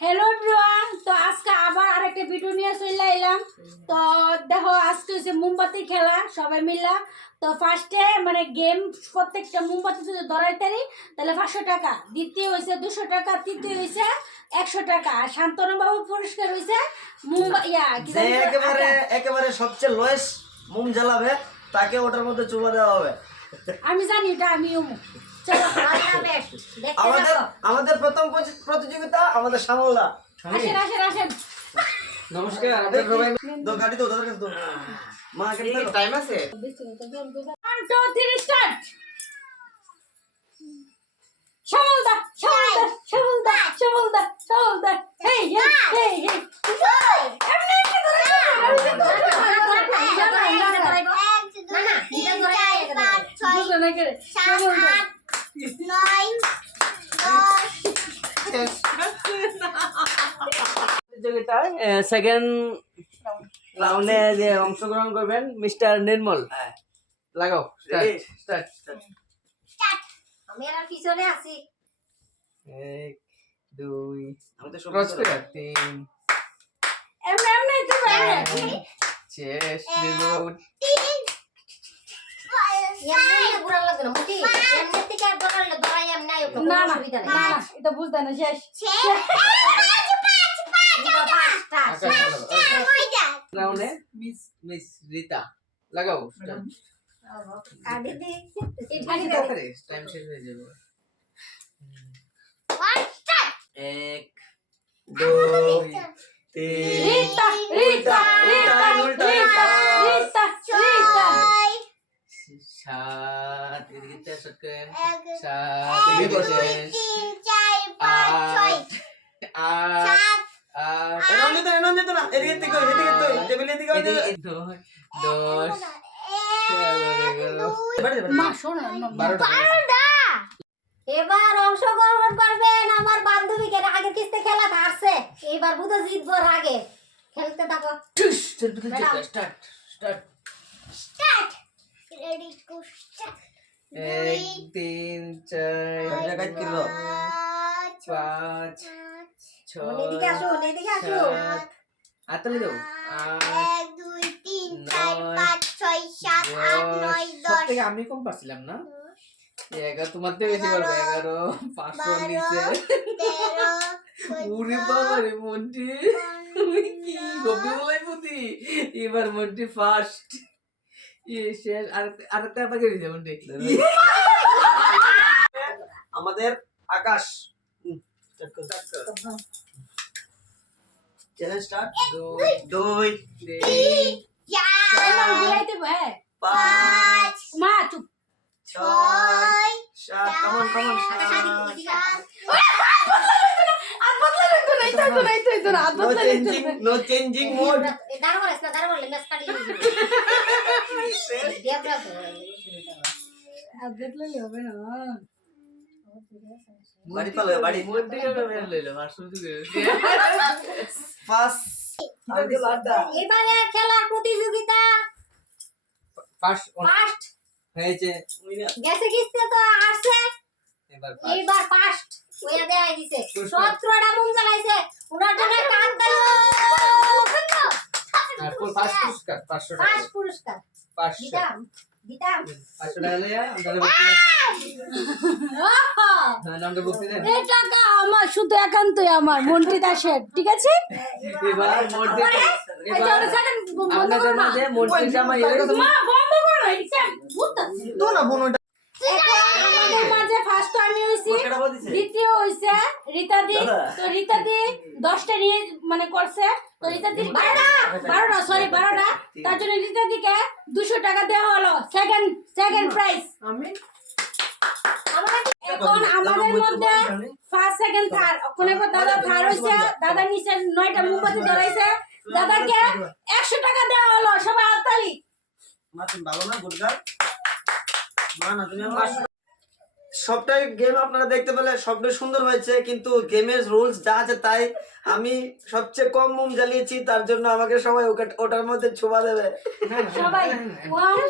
Hello everyone, তো আজকে আবার আরেকটা ভিডিও নিয়ে চলে এলাম। তো দেখো আজকে হচ্ছে মোমবাতি খেলা সবাই মিলা। তো ফার্স্টে মানে গেম প্রত্যেকটা মোমবাতি যদি ধরাইতে পারি তাহলে 500 টাকা, দ্বিতীয় হয়েছে 200 টাকা, তৃতীয় হয়েছে 100 টাকা, আর শান্তনু বাবু পুরস্কার হয়েছে একেবারে সবচেয়ে লোয়েস্ট মোম জ্বালাবে তাকে ওটার মধ্যে চুমা দেওয়া হবে। আমি জানি এটা আমিও। আমাদের প্রথম প্রতিযোগিতা আমাদের শ্যামলদা। আসেন আসেন আসেন। নমস্কার, আপনারা সবাই দো গাড়ি দো, দাদার কাছে দো। মা কি টাইম আছে? 1 2 3 স্টার্ট। শ্যামলদা শ্যামলদা শ্যামলদা শ্যামলদা শ্যামলদা। হেই হেই হেই হেই এমনি এমনি ধরে প্রতিযোগিতায় সেকেন্ড রাউন্ডে যে অংশগ্রহণ করবেন মিস্টার নির্মল। লাগাও, স্টার্ট। আমি আর পিছনে আছি। 1 2 আমি তো ক্রস করে 3 এমনি এমনি তো ভাই শেষ দিলুন। না না না এটা বুঝতে না শেষ। রাউন্ডে মিস রিতা লাগাও, স্টার্ট। টাইম শেষ হয়ে যাবে। 1 2 3 রিতা রিতা রিতা রিতা রিতা রিতা 7 এদিকে শট করেন। 7 এনঞ্জিত না, এদিকে থেকে টেবিলের দিকে 10 মা শোনো এবার অংশগ্রহণ করবেন আমার বান্ধবীকে। আগের কিস্তি খেলা হারছে, এবার বুধ জিতবো। আগে খেলতে থাকো। Start start. Start. Ready to start. 1 3 4 জায়গায় কিলো 5 6 এদিকে আসো, এদিকে আসো। আতলে দাও। 1 2 3 4 5 6 7 8 9 10 থেকে আমি কম পারছিলাম না। 11 তোমার থেকে বেশি পারবো। 11 500 নিচে। 13 ওরে বাবা রে মন্টি, তুমি কি গবি বলাই বুদ্ধি। এবার মন্টি ফার্স্ট। শেষ। আর একটা পাকে দিছে মন্টি। আমাদের আকাশ চ্যালেঞ্জ স্টার্ট। 2 3 এবার বুলাইতে ভাই 5 মা চুপ 6 7 কামন 7 আর বদলা লাগতো না এটা তো নাই তো এটা আর বদলা লাগতো না। No changing mode. দাঁড়াবো ম্যাচ কাটি দিবে। আর বদলালে হবে না। বাড়ি পালো বাড়ি মন্টি কেন বের লইলো? আর শুরু করে পাস এবারে খেলার প্রতিযোগিতা ফার্স্ট ফার্স্ট হয়েছে। গেছে কিস্তি তো আসছে। এবার এইবার ফার্স্ট ওয়া দেয় দিছে 17টা মুম চালাইছে। ওনার জন্য কান দাও। আর ফার্স্ট পুরস্কার 500 টাকা। ফার্স্ট পুরস্কার 500 দিতাম 500 টাকা লইয়া আমাদের বক্তি দেন। নামটা বক্তি দেন। এই টাকা আমার শুধু একান্তই আমার মন্টি দাসের, ঠিক আছে? এবার মন্টি এই এবার যে সেকেন্ড বন্ধ আপনাদের করো না। মাঝে মন্টি জামাই এরকম মা বন্ধ করো না এটা বুঝতাছি তো না বোনটা আমাদের মাঝে ফার্স্ট আমি হইছি, কেডা বলতিছে দ্বিতীয় হইছে রিতা দি। তো রিতা দি 10টা নিয়ে মানে করছে। তো রিতা দি 12টা সরি 12টা, তার জন্য রিতা দিকে 200 টাকা দেওয়া হলো। Second prize. আমি এখন আমাদের মধ্যে ফার্স্ট সেকেন্ড থার্ড ওখানে দাদা থার্ড হইছে। দাদা নিচে 9টা মোমবাতি ধরাইছে। দাদাকে 100 টাকা দেওয়া হলো। সবাই হাততালি। মা তুমি ভালো না গুডগার মা না তুমি আমার সবটাই গেম আপনারা দেখতে পেলে সবটাই সুন্দর হয়েছে, কিন্তু গেমের রুলস যা আছে তাই। আমি সবচেয়ে কম মোম জ্বালিয়েছি, তার জন্য আমাকে সবাই ওটার মধ্যে ছোঁয়া দেবে। সবাই 1